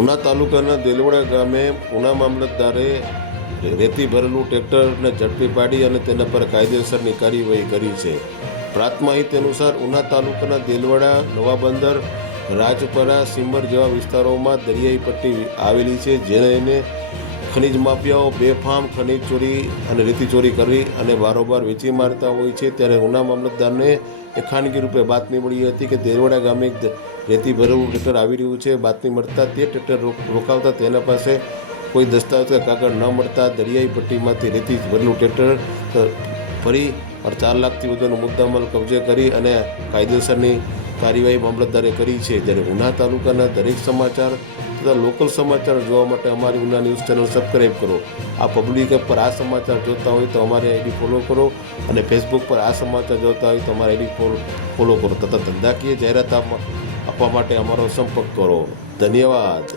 ઉના તાલુકાના દેલવડા ગામે ઉના મામલતદારે રેતી ભરેલું ટ્રેક્ટરને ઝડપી પાડી અને તેના પર કાયદેસરની કાર્યવાહી કરી છે. પ્રાપ્ત માહિતી અનુસાર ઉના તાલુકાના દેલવડા, નવા બંદર, રાજપરા, સિમર જેવા વિસ્તારોમાં દરિયાઈ પટ્ટી આવેલી છે, જેને ખનીજ માફિયાઓ બેફામ ખનીજ ચોરી અને રેતી ચોરી કરી અને વારંવાર વેચી મારતા હોય છે. ત્યારે ઉના મામલતદારને એક ખાનગી રૂપે બાતમી મળી હતી કે દેલવડા ગામે રેતી ભરેલું ટ્રેક્ટર આવી રહ્યું છે. બાતમી મળતા તે ટ્રેક્ટર રોકાવતા તેના પાસે કોઈ દસ્તાવેજ કે કાગળ ન મળતા દરિયાઈ પટ્ટીમાંથી રેતી ભરેલું ટ્રેક્ટર ફરી 4 લાખથી વધુનો મુદ્દામાલ કબજે કરી અને કાયદેસરની કાર્યવાહી મામલતદારે કરી છે. જ્યારે ઉના તાલુકાના દરેક સમાચાર તથા લોકલ સમાચાર જોવા માટે અમારી ઉના ન્યૂઝ ચેનલ સબસ્ક્રાઈબ કરો. આ પબ્લિક એપ પર આ સમાચાર જોતા હોય તો અમારી આઈડી ફોલો કરો અને ફેસબુક પર આ સમાચાર જોતા હોય તો અમારી આઈડી ફોલો કરો તથા ધંધાકીય જાહેરાત આપવા માટે અમારો સંપર્ક કરો. ધન્યવાદ.